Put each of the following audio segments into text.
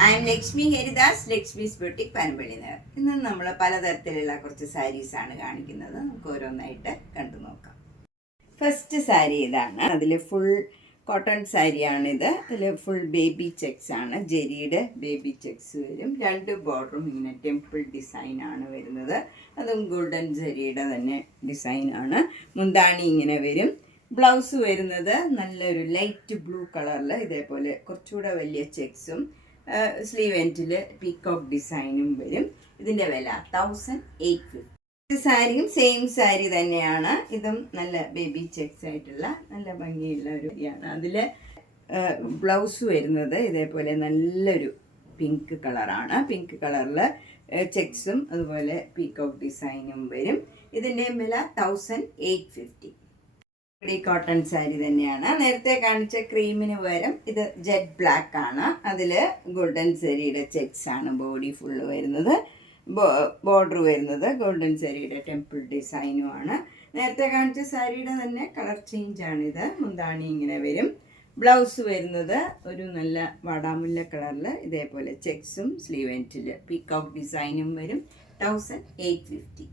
I M Lakshmi Haridas, Lakshmi's boutique Panampilly Nagar. ഇന്ന് നമ്മൾ പലതരത്തിലുള്ള കുറച്ച് സാരീസാണ് കാണിക്കുന്നത്. നമുക്ക് ഓരോന്നായിട്ട് കണ്ടു നോക്കാം. ഫസ്റ്റ് സാരി ഇതാണ്. അതിൽ ഫുൾ കോട്ടൺ സാരിയാണിത്. അതിൽ ഫുൾ ബേബി ചെക്സ് ആണ്. ജെരിയുടെ ബേബി ചെക്സ് വരും. രണ്ട് ബോർഡറും ഇങ്ങനെ ടെമ്പിൾ ഡിസൈനാണ് വരുന്നത്. അതും ഗോൾഡൻ ജെരിയുടെ തന്നെ ഡിസൈനാണ്. മുന്താണി ഇങ്ങനെ വരും. ബ്ലൗസ് വരുന്നത് നല്ലൊരു ലൈറ്റ് ബ്ലൂ കളറിൽ ഇതേപോലെ കുറച്ചുകൂടെ വലിയ ചെക്സും സ്ലീവ് എൻഡിൽ പീക്കോക്ക് ഡിസൈനും വരും. ഇതിൻ്റെ വില 1850. സാരിയും സെയിം സാരി തന്നെയാണ്. ഇതും നല്ല ബേബി ചെക്സ് ആയിട്ടുള്ള നല്ല ഭംഗിയുള്ള ഒരു സാരിയാണ്. അതിൽ ബ്ലൗസ് വരുന്നത് ഇതേപോലെ നല്ലൊരു പിങ്ക് കളറാണ്. പിങ്ക് കളറിൽ ചെക്സും അതുപോലെ പീക്കോക്ക് ഡിസൈനും വരും. ഇതിൻ്റെ വില 1850. ഈ കോട്ടൺ സാരി തന്നെയാണ്. നേരത്തെ കാണിച്ച ക്രീമിന് പകരം ഇത് ജെറ്റ് ബ്ലാക്ക് ആണ്. അതിൽ ഗോൾഡൻ സാരിയുടെ ചെക്സ് ആണ് ബോഡി ഫുള്ള് വരുന്നത്. ബോർഡർ വരുന്നത് ഗോൾഡൻ സാരിയുടെ ടെമ്പിൾ ഡിസൈനുമാണ്. നേരത്തെ കാണിച്ച സാരിയുടെ തന്നെ കളർ ചേഞ്ച് ആണിത്. മുന്താണി ഇങ്ങനെ വരും. ബ്ലൗസ് വരുന്നത് ഒരു നല്ല വാടാമുല്ല കളറിൽ ഇതേപോലെ ചെക്സും സ്ലീവ് എൻഡിൽ പീക്കോക്ക് ഡിസൈനും വരും. 1850.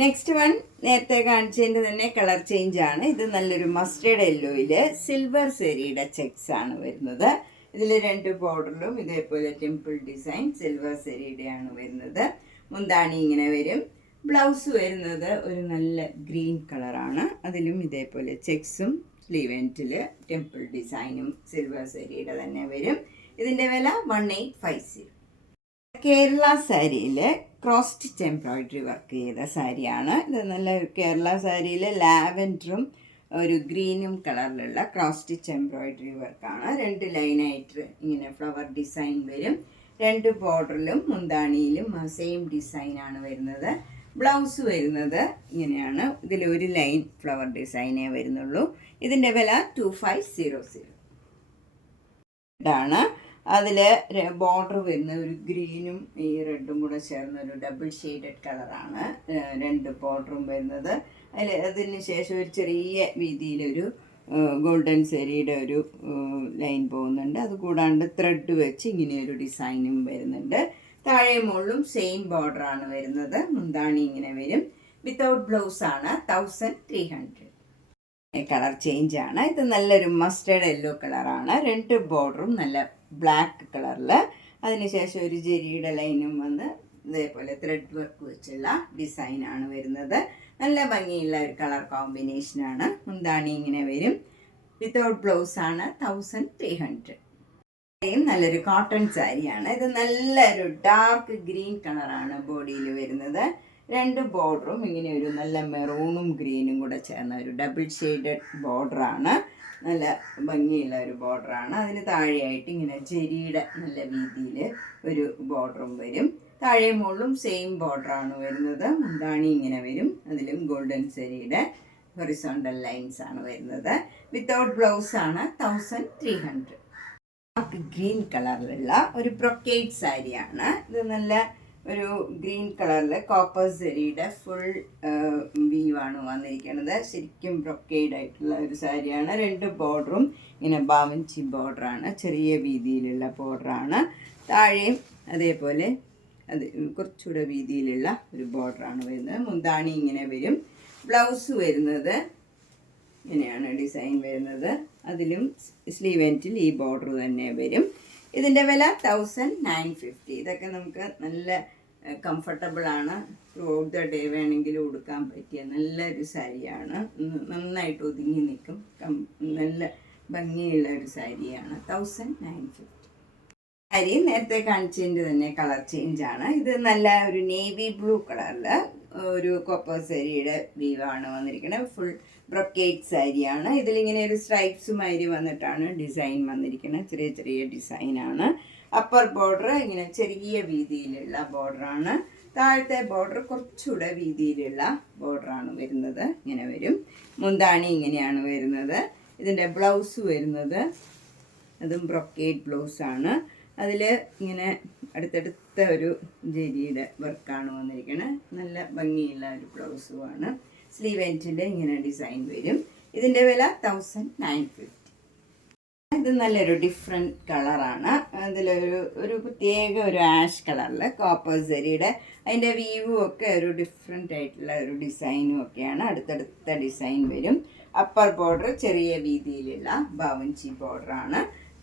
നെക്സ്റ്റ് വൺ നേരത്തെ കാണിച്ചതിൻ്റെ തന്നെ കളർ ചേഞ്ച് ആണ്. ഇത് നല്ലൊരു മസ്റ്റേർഡ് യെല്ലോയിൽ സിൽവർ സാരിയുടെ ചെക്സ് ആണ് വരുന്നത്. ഇതിൽ രണ്ട് ബോർഡറിലും ഇതേപോലെ ടെമ്പിൾ ഡിസൈൻ സിൽവർ സാരിയുടെയാണ് വരുന്നത്. മുന്താണി ഇങ്ങനെ വരും. ബ്ലൗസ് വരുന്നത് ഒരു നല്ല ഗ്രീൻ കളറാണ്. അതിലും ഇതേപോലെ ചെക്സും സ്ലീവ് എൻഡിൽ ടെമ്പിൾ ഡിസൈനും സിൽവർ സാരിയുടെ തന്നെ വരും. ഇതിൻ്റെ വില 1850. കേരള സാരിയിൽ ക്രോസ് സ്റ്റിച്ച് എംബ്രോയിഡറി വർക്ക് ചെയ്ത സാരിയാണ്. ഇത് നല്ല കേരള സാരിയിൽ ലാവൻഡറും ഒരു ഗ്രീനും കളറിലുള്ള ക്രോസ് സ്റ്റിച്ച് എംബ്രോയിഡറി വർക്കാണ്. രണ്ട് ലൈനായിട്ട് ഇങ്ങനെ ഫ്ലവർ ഡിസൈൻ വരും. രണ്ട് ബോർഡറിലും മുന്താണിയിലും സെയിം ഡിസൈനാണ് വരുന്നത്. ബ്ലൗസ് വരുന്നത് ഇങ്ങനെയാണ്. ഇതിൽ ഒരു ലൈൻ ഫ്ലവർ ഡിസൈനേ വരുന്നുള്ളൂ. ഇതിൻ്റെ വില 2500 ഇതാണ്. അതിൽ ബോർഡർ വരുന്ന ഒരു ഗ്രീനും ഈ റെഡും കൂടെ ചേർന്ന ഒരു ഡബിൾ ഷെയ്ഡഡ് കളറാണ് രണ്ട് ബോർഡറും വരുന്നത്. അതിന് ശേഷം ഒരു ചെറിയ വീതിയിലൊരു ഗോൾഡൻ സാരിയുടെ ഒരു ലൈൻ പോകുന്നുണ്ട്. അതുകൂടാണ്ട് ത്രെഡ് വെച്ച് ഇങ്ങനെ ഒരു ഡിസൈനും വരുന്നുണ്ട്. താഴെ മുകളിലും സെയിം ബോർഡറാണ് വരുന്നത്. മുന്താണി ഇങ്ങനെ വരും. വിത്തൗട്ട് ബ്ലൗസാണ്. 1300. കളർ ചേഞ്ച് ആണ്. ഇത് നല്ലൊരു മസ്റ്റേർഡ് യെല്ലോ കളറാണ്. രണ്ട് ബോർഡറും നല്ല ബ്ലാക്ക് കളറിൽ അതിനുശേഷം ഒരു ജെരിയുടെ ലൈനും വന്ന് ഇതേപോലെ ത്രെഡ് വർക്ക് വെച്ചുള്ള ഡിസൈനാണ് വരുന്നത്. നല്ല ഭംഗിയുള്ള ഒരു കളർ കോമ്പിനേഷനാണ്. മുന്താണി ഇങ്ങനെ വരും. വിത്തൗട്ട് ബ്ലൗസാണ്. 1300. നല്ലൊരു കോട്ടൺ സാരിയാണ്. ഇത് നല്ലൊരു ഡാർക്ക് ഗ്രീൻ കളറാണ് ബോഡിയിൽ വരുന്നത്. രണ്ട് ബോർഡറും ഇങ്ങനെ ഒരു നല്ല മെറൂണും ഗ്രീനും കൂടെ ചേർന്ന ഒരു ഡബിൾ ഷെയ്ഡഡ് ബോർഡറാണ്. നല്ല ഭംഗിയുള്ള ഒരു ബോർഡറാണ്. അതിന് താഴെയായിട്ട് ഇങ്ങനെ ജെരിയുടെ നല്ല രീതിയിൽ ഒരു ബോർഡറും വരും. താഴെ മുകളിലും സെയിം ബോർഡറാണ് വരുന്നത്. മുന്താണി ഇങ്ങനെ വരും. അതിലും ഗോൾഡൻ സാരിയുടെ ഹൊറിസോണ്ടൽ ലൈൻസ് ആണ് വരുന്നത്. വിത്തൗട്ട് ബ്ലൗസാണ്. 1300. ഗ്രീൻ കളറിലുള്ള ഒരു ബ്രൊക്കേഡ് സാരിയാണ്. ഇത് നല്ല ഒരു ഗ്രീൻ കളറിൽ കോപ്പർ സാരിയുടെ ഫുൾ വീവാണ് വന്നിരിക്കുന്നത്. ശരിക്കും ബ്രൊക്കേഡ് ആയിട്ടുള്ള ഒരു സാരിയാണ്. രണ്ട് ബോർഡറും ഇങ്ങനെ ബാവഞ്ചി ബോർഡറാണ്. ചെറിയ വീതിയിലുള്ള ബോർഡറാണ്. താഴെയും അതേപോലെ അത് കുറച്ചുകൂടെ വീതിയിലുള്ള ഒരു ബോർഡറാണ് വരുന്നത്. മുന്താണി ഇങ്ങനെ വരും. ബ്ലൗസ് വരുന്നത് ഇങ്ങനെയാണ് ഡിസൈൻ വരുന്നത്. അതിലും സ്ലീവ് എൻഡിൽ ഈ ബോർഡർ തന്നെ വരും. ഇതിൻ്റെ വില 1950. ഇതൊക്കെ നമുക്ക് നല്ല കംഫർട്ടബിൾ ആണ്. ത്രൂ ഔട്ട് ദ ഡേ വേണമെങ്കിലും ഉടുക്കാൻ പറ്റിയ നല്ലൊരു സാരിയാണ്. നന്നായിട്ട് ഒതുങ്ങി നിൽക്കും. നല്ല ഭംഗിയുള്ള ഒരു സാരിയാണ്. 1950. സാരി നേരത്തെ കാണിച്ചതിൻ്റെ തന്നെ കളർ ചേഞ്ച് ആണ്. ഇത് നല്ല ഒരു നേവി ബ്ലൂ കളറിൽ ഒരു കോപ്പർ സാരിയുടെ വീവാണ് വന്നിരിക്കുന്നത്. ഫുൾ ബ്രൊക്കേഡ് സാരിയാണ്. ഇതിലിങ്ങനെ ഒരു സ്ട്രൈപ്സുമാതിരി വന്നിട്ടാണ് ഡിസൈൻ വന്നിരിക്കുന്നത്. ചെറിയ ചെറിയ ഡിസൈനാണ്. അപ്പർ ബോർഡർ ഇങ്ങനെ ചെറിയ വീതിയിലുള്ള ബോർഡറാണ്. താഴത്തെ ബോർഡർ കുറച്ചുകൂടെ വീതിയിലുള്ള ബോർഡറാണ് വരുന്നത്. ഇങ്ങനെ വരും. മുന്താണി ഇങ്ങനെയാണ് വരുന്നത്. ഇതിൻ്റെ ബ്ലൗസ് വരുന്നത് അതും ബ്രൊക്കേഡ് ബ്ലൗസാണ്. അതിൽ ഇങ്ങനെ അടുത്തടുത്ത ഒരു ജെരിയുടെ വർക്കാണ് വന്നിരിക്കുന്നത്. നല്ല ഭംഗിയുള്ള ഒരു ബ്ലൗസുമാണ്. സ്ലീവ് എൻഡിൽ ഇങ്ങനെ ഡിസൈൻ വരും. ഇതിൻ്റെ വില 1950. ഇത് നല്ലൊരു ഡിഫറെൻറ്റ് കളറാണ്. ഒരു പ്രത്യേക ഒരു ആഷ് കളറിൽ കോപ്പർ സരിയുടെ അതിൻ്റെ വീവും ഒക്കെ ഒരു ഡിഫറെൻ്റ് ആയിട്ടുള്ള ഒരു ഡിസൈനും ഒക്കെയാണ്. അടുത്തടുത്ത ഡിസൈൻ വരും. അപ്പർ ബോർഡർ ചെറിയ വീതിയിലുള്ള ബാവഞ്ചി ബോർഡറാണ്.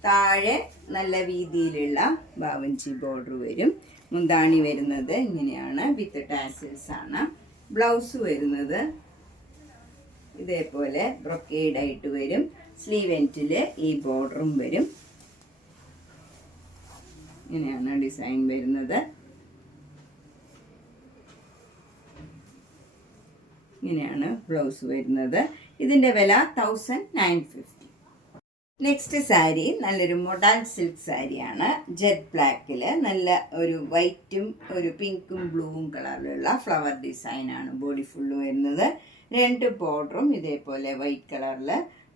താഴെ നല്ല വീതിയിലുള്ള ബാവഞ്ചി ബോർഡർ വരും. മുന്താണി വരുന്നത് ഇങ്ങനെയാണ്, വിത്ത് ടാസിൽസ് ആണ്. ബ്ലൗസ് വരുന്നത് ഇതേപോലെ ബ്രൊക്കേഡ് ആയിട്ട് വരും. സ്ലീവ് എൻഡിൽ ഈ ബോർഡറും വരും. ഇങ്ങനെയാണ് ഡിസൈൻ വരുന്നത്. ഇങ്ങനെയാണ് ബ്ലൗസ് വരുന്നത്. ഇതിൻ്റെ വില 1950. നെക്സ്റ്റ് സാരി നല്ലൊരു മൊഡാൽ സിൽക്ക് സാരിയാണ്. ജെറ്റ് ബ്ലാക്കിൽ നല്ല ഒരു വൈറ്റും ഒരു പിങ്കും ബ്ലൂവും കളറിലുള്ള ഫ്ലവർ ഡിസൈനാണ് ബോഡി ഫുള്ള് വരുന്നത്. 2 ബോർഡറും ഇതേപോലെ വൈറ്റ് കളറിൽ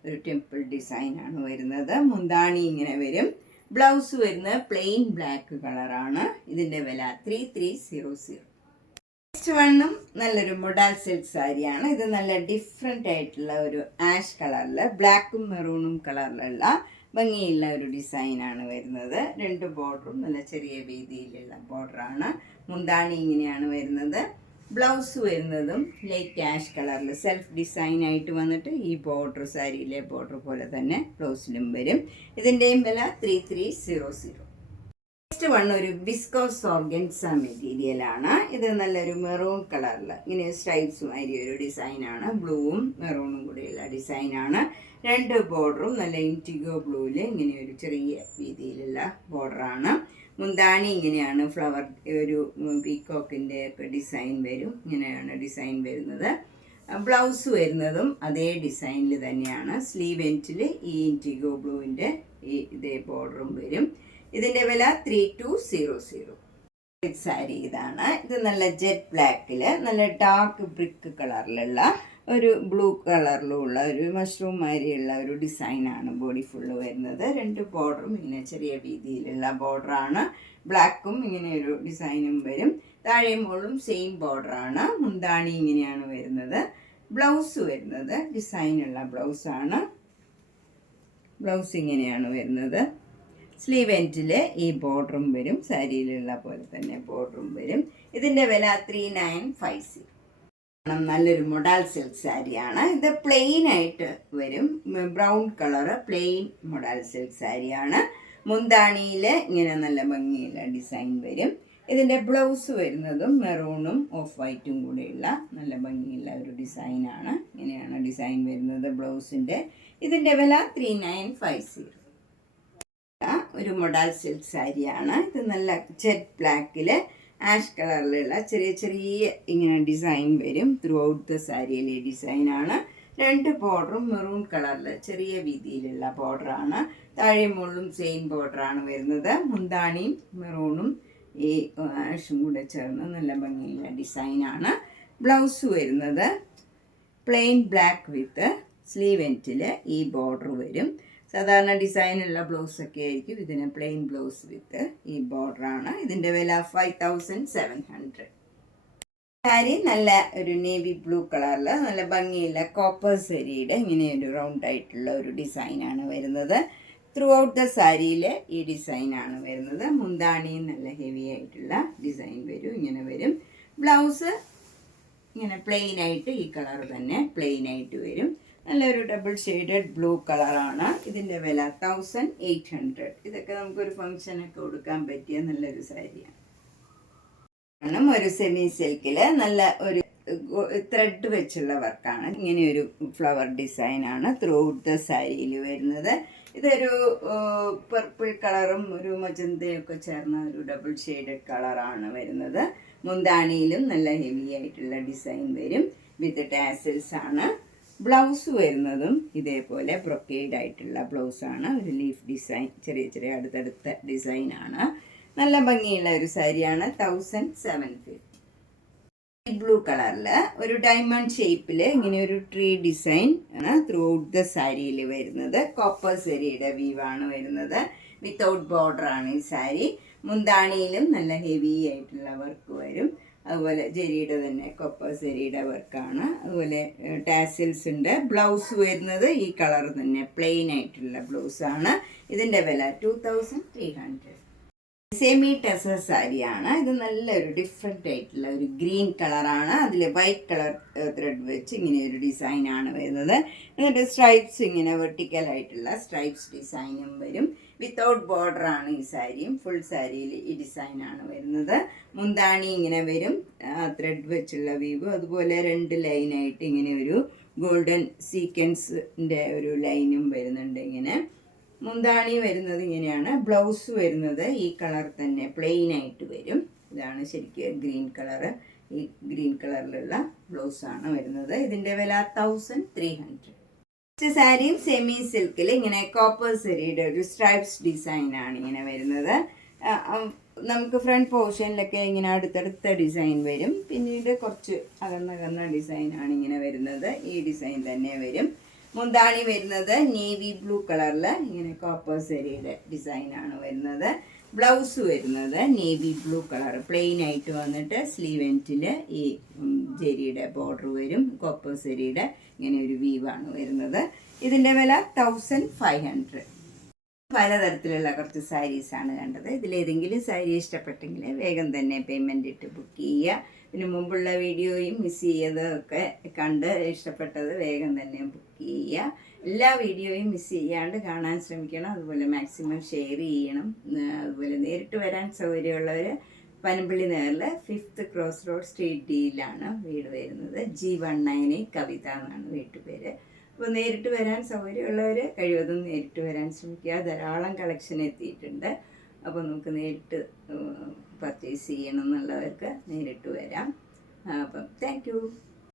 ഒരു ടെമ്പിൾ ഡിസൈനാണ് വരുന്നത്. മുന്താണി ഇങ്ങനെ വരും. ബ്ലൗസ് വരുന്നത് പ്ലെയിൻ ബ്ലാക്ക് കളറാണ്. ഇതിൻ്റെ വില 3300. നെക്സ്റ്റ് വണ്ണും നല്ലൊരു മൊഡാൽ സിൽക്ക് സാരിയാണ്. ഇത് നല്ല ഡിഫറെൻ്റ് ആയിട്ടുള്ള ഒരു ആഷ് കളറിൽ ബ്ലാക്കും മെറൂണും കളറിലുള്ള ഭംഗിയുള്ള ഒരു ഡിസൈനാണ് വരുന്നത്. 2 ബോർഡറും നല്ല ചെറിയ വീതിയിലുള്ള ബോർഡറാണ്. മുന്താണി ഇങ്ങനെയാണ് വരുന്നത്. ബ്ലൗസ് വരുന്നതും ലൈറ്റ് ആഷ് കളറിൽ സെൽഫ് ഡിസൈൻ ആയിട്ട് വന്നിട്ട് ഈ ബോർഡർ സാരിയിലെ ബോർഡർ പോലെ തന്നെ ബ്ലൗസിലും വരും. ഇതിൻ്റെയും വില 3300. നെക്സ്റ്റ് വൺ ഒരു വിസ്കോസ് ഓർഗൻസ മെറ്റീരിയലാണ്. ഇത് നല്ലൊരു മെറൂൺ കളറിൽ ഇങ്ങനെ സ്ട്രൈപ്സ് മാതിരി ഒരു ഡിസൈനാണ്. ബ്ലൂവും മെറൂണും കൂടിയുള്ള ഡിസൈനാണ്. 2 ബോർഡറും നല്ല ഇൻറ്റിഗോ ബ്ലൂവിൽ ഇങ്ങനെ ഒരു ചെറിയ രീതിയിലുള്ള ബോർഡറാണ്. മുന്താണി ഇങ്ങനെയാണ്, ഫ്ലവർ ഒരു പീക്കോക്കിൻ്റെ ഒക്കെ ഡിസൈൻ വരും. ഇങ്ങനെയാണ് ഡിസൈൻ വരുന്നത്. ബ്ലൗസ് വരുന്നതും അതേ ഡിസൈനിൽ തന്നെയാണ്. സ്ലീവ് എൻഡിൽ ഈ ഇൻറ്റിഗോ ബ്ലൂവിൻ്റെ ഇതേ ബോർഡറും വരും. ഇതിൻ്റെ വില 3200. സാരി ഇതാണ്. ഇത് നല്ല ജെറ്റ് ബ്ലാക്കിൽ നല്ല ഡാർക്ക് ബ്രിക്ക് കളറിലുള്ള ഒരു ബ്ലൂ കളറിലുള്ള ഒരു മഷ്റൂം മാതിരിയുള്ള ഒരു ഡിസൈനാണ് ബോഡി ഫുള്ള് വരുന്നത്. 2 ബോർഡറും ഇങ്ങനെ ചെറിയ രീതിയിലുള്ള ബോർഡറാണ്. ബ്ലാക്കും ഇങ്ങനെ ഒരു ഡിസൈനും വരും. താഴെ മുകളിലും സെയിം ബോർഡറാണ്. മുന്താണി ഇങ്ങനെയാണ് വരുന്നത്. ബ്ലൗസ് വരുന്നത് ഡിസൈനുള്ള ബ്ലൗസാണ്. ബ്ലൗസ് ഇങ്ങനെയാണ് വരുന്നത്. സ്ലീവ് എൻഡിൽ ഈ ബോർഡറും വരും. സാരിയിലുള്ള പോലെ തന്നെ ബോർഡറും വരും. ഇതിൻ്റെ വില 3950. നല്ലൊരു മൊഡാൽ സിൽക്ക് സാരിയാണ്. ഇത് പ്ലെയിൻ ആയിട്ട് വരും. Brown colour plain modal silk സാരിയാണ്. മുന്താണിയിൽ ഇങ്ങനെ നല്ല ഭംഗിയുള്ള ഡിസൈൻ വരും. ഇതിൻ്റെ ബ്ലൗസ് വരുന്നതും മെറൂണും ഓഫ് വൈറ്റും കൂടെയുള്ള നല്ല ഭംഗിയുള്ള ഒരു ഡിസൈനാണ്. ഇങ്ങനെയാണ് ഡിസൈൻ വരുന്നത് ബ്ലൗസിൻ്റെ. ഇതിൻ്റെ വില 3950. ഒരു മൊഡാൽ സിൽക്ക് സാരിയാണ്. ഇത് നല്ല ജെറ്റ് ബ്ലാക്കിൽ ആഷ് കളറിലുള്ള ചെറിയ ചെറിയ ഇങ്ങനെ ഡിസൈൻ വരും. ത്രൂ ഔട്ട് ദ സാരിയിലെ ഡിസൈനാണ്. 2 ബോർഡറും മെറൂൺ കളറിൽ ചെറിയ വീതിയിലുള്ള ബോർഡറാണ്. താഴെ മുകളിലും സെയിം ബോർഡറാണ് വരുന്നത്. മുന്താണിയും മെറൂണും ഈ ആഷും കൂടെ ചേർന്ന് നല്ല ഭംഗിയുള്ള ഡിസൈനാണ്. ബ്ലൗസ് വരുന്നത് പ്ലെയിൻ ബ്ലാക്ക് വിത്ത് സ്ലീവ് എൻഡിൽ ഈ ബോർഡർ വരും. സാധാരണ ഡിസൈനുള്ള ബ്ലൗസൊക്കെ ആയിരിക്കും. ഇതിന് പ്ലെയിൻ ബ്ലൗസ് വിത്ത് ഈ ബോർഡറാണ്. ഇതിൻ്റെ വില 5700. സാരി നല്ല ഒരു നേവി ബ്ലൂ കളറിൽ നല്ല ഭംഗിയുള്ള കോപ്പർ സരിയുടെ ഇങ്ങനെ ഒരു റൗണ്ട് ആയിട്ടുള്ള ഒരു ഡിസൈനാണ് വരുന്നത്. ത്രൂ ഔട്ട് ദ സാരിയിൽ ഈ ഡിസൈനാണ് വരുന്നത്. മുന്താണിയും നല്ല ഹെവി ആയിട്ടുള്ള ഡിസൈൻ വരും. ഇങ്ങനെ വരും. ബ്ലൗസ് ഇങ്ങനെ പ്ലെയിൻ ആയിട്ട് ഈ കളർ തന്നെ പ്ലെയിൻ ആയിട്ട് വരും. നല്ലൊരു ഡബിൾ ഷെയ്ഡഡ് ബ്ലൂ കളറാണ്. ഇതിൻ്റെ വില 1800. ഇതൊക്കെ നമുക്കൊരു ഫങ്ഷനൊക്കെ കൊടുക്കാൻ പറ്റിയ നല്ലൊരു സാരിയാണ്. ഒരു സെമി സിൽക്കിൽ നല്ല ഒരു ത്രെഡ് വെച്ചുള്ള വർക്കാണ്. ഇങ്ങനെയൊരു ഫ്ലവർ ഡിസൈനാണ് ത്രൂ ഔട്ട് ദ സാരിയിൽ വരുന്നത്. ഇതൊരു പർപ്പിൾ കളറും ഒരു മജന്തയൊക്കെ ചേർന്ന ഒരു ഡബിൾ ഷെയ്ഡഡ് കളറാണ് വരുന്നത്. മുന്താണിയിലും നല്ല ഹെവി ആയിട്ടുള്ള ഡിസൈൻ വരും. വിത്ത് ടാസിൽസ് ആണ്. ബ്ലൗസ് വരുന്നതും ഇതേപോലെ ബ്രൊക്കേഡ് ആയിട്ടുള്ള ബ്ലൗസാണ്. ഒരു ലീഫ് ഡിസൈൻ ചെറിയ ചെറിയ അടുത്തടുത്ത ഡിസൈനാണ്. നല്ല ഭംഗിയുള്ള ഒരു സാരിയാണ്. 1750. ബ്ലൂ കളറിൽ ഒരു ഡയമണ്ട് ഷേപ്പിൽ ഇങ്ങനെ ഒരു ട്രീ ഡിസൈൻ ആണ് ത്രൂ ഔട്ട് ദ സാരിയിൽ വരുന്നത്. കോപ്പർ സരിയുടെ വീവാണ് വരുന്നത്. വിത്തൗട്ട് ബോർഡറാണ് ഈ സാരി. മുന്താണിയിലും നല്ല ഹെവി ആയിട്ടുള്ള വർക്ക് വരും. അതുപോലെ ജെരിയുടെ തന്നെ കൊപ്പർ ജെരിയുടെ വർക്കാണ്. അതുപോലെ ടാസിൽസ് ഉണ്ട്. ബ്ലൗസ് വരുന്നത് ഈ കളർ തന്നെ പ്ലെയിൻ ആയിട്ടുള്ള ബ്ലൗസാണ്. ഇതിൻ്റെ വില 2300. സെമി ടെസർ സാരിയാണ്. ഇത് നല്ലൊരു ഡിഫറെൻ്റ് ആയിട്ടുള്ള ഒരു ഗ്രീൻ കളറാണ്. അതിൽ വൈറ്റ് കളർ ത്രെഡ് വെച്ച് ഇങ്ങനെ ഒരു ഡിസൈനാണ് വരുന്നത്. എന്നിട്ട് സ്ട്രൈപ്സ് ഇങ്ങനെ വെർട്ടിക്കലായിട്ടുള്ള സ്ട്രൈപ്സ് ഡിസൈനും വരും. വിത്തൗട്ട് ബോർഡറാണ് ഈ സാരിയും. ഫുൾ സാരിയിൽ ഈ ഡിസൈനാണ് വരുന്നത്. മുന്താണി ഇങ്ങനെ വരും, ത്രെഡ് വെച്ചുള്ള വീവ്. അതുപോലെ 2 ലൈനായിട്ട് ഇങ്ങനെ ഒരു ഗോൾഡൻ സീക്വൻസിൻ്റെ ഒരു ലൈനും വരുന്നുണ്ട്. ഇങ്ങനെ മുന്താണി വരുന്നത് ഇങ്ങനെയാണ്. ബ്ലൗസ് വരുന്നത് ഈ കളർ തന്നെ പ്ലെയിൻ ആയിട്ട് വരും. ഇതാണ് ശരിക്കും ഗ്രീൻ കളറ്. ഈ ഗ്രീൻ കളറിലുള്ള ബ്ലൗസാണ് വരുന്നത്. ഇതിൻ്റെ വില 1300. സാരിയും സെമി സിൽക്കിൽ ഇങ്ങനെ കോപ്പർ സെരിയുടെ ഒരു സ്ട്രൈപ്സ് ഡിസൈനാണ് ഇങ്ങനെ വരുന്നത്. നമുക്ക് ഫ്രണ്ട് പോർഷനിലൊക്കെ ഇങ്ങനെ അടുത്തടുത്ത ഡിസൈൻ വരും. പിന്നീട് കുറച്ച് അകന്നകന്ന ഡിസൈനാണ് ഇങ്ങനെ വരുന്നത്. ഈ ഡിസൈൻ തന്നെ വരും. മുന്താണി വരുന്നത് നേവി ബ്ലൂ കളറിൽ ഇങ്ങനെ കോപ്പർ സെരിയുടെ ഡിസൈനാണ് വരുന്നത്. ബ്ലൗസ് വരുന്നത് നേവി ബ്ലൂ കളർ പ്ലെയിൻ ആയിട്ട് വന്നിട്ട് സ്ലീവ് എൻഡിൽ ഈ ജെരിയുടെ ബോർഡർ വരും. കോപ്പർ സെരിയുടെ ഇങ്ങനെ ഒരു വീവാണ് വരുന്നത്. ഇതിൻ്റെ വില 1500. പലതരത്തിലുള്ള കുറച്ച് സാരീസാണ് കണ്ടത്. ഇതിലേതെങ്കിലും സാരി ഇഷ്ടപ്പെട്ടെങ്കിൽ വേഗം തന്നെ പേയ്മെൻ്റ് ഇട്ട് ബുക്ക് ചെയ്യുക. ഇതിന് മുമ്പുള്ള വീഡിയോയും മിസ് ചെയ്തതൊക്കെ കണ്ട് ഇഷ്ടപ്പെട്ടത് വേഗം തന്നെ ബുക്ക് ചെയ്യുക. എല്ലാ വീഡിയോയും മിസ് ചെയ്യാണ്ട് കാണാൻ ശ്രമിക്കണം. അതുപോലെ മാക്സിമം ഷെയർ ചെയ്യണം. അതുപോലെ നേരിട്ട് വരാൻ സൗകര്യമുള്ളവർ പനമ്പള്ളി നേറിൽ 5th ക്രോസ് റോഡ് സ്ട്രീറ്റ് ഡിയിലാണ് വീട് വരുന്നത്. G19 കവിത എന്നാണ് വീട്ടുപേര്. അപ്പോൾ നേരിട്ട് വരാൻ സൗകര്യമുള്ളവർ കഴിവതും നേരിട്ട് വരാൻ ശ്രമിക്കുക. ധാരാളം കളക്ഷൻ എത്തിയിട്ടുണ്ട്. അപ്പോൾ നമുക്ക് നേരിട്ട് പർച്ചേസ് ചെയ്യണം എന്നുള്ളവർക്ക് നേരിട്ട് വരാം. അപ്പം താങ്ക് യു.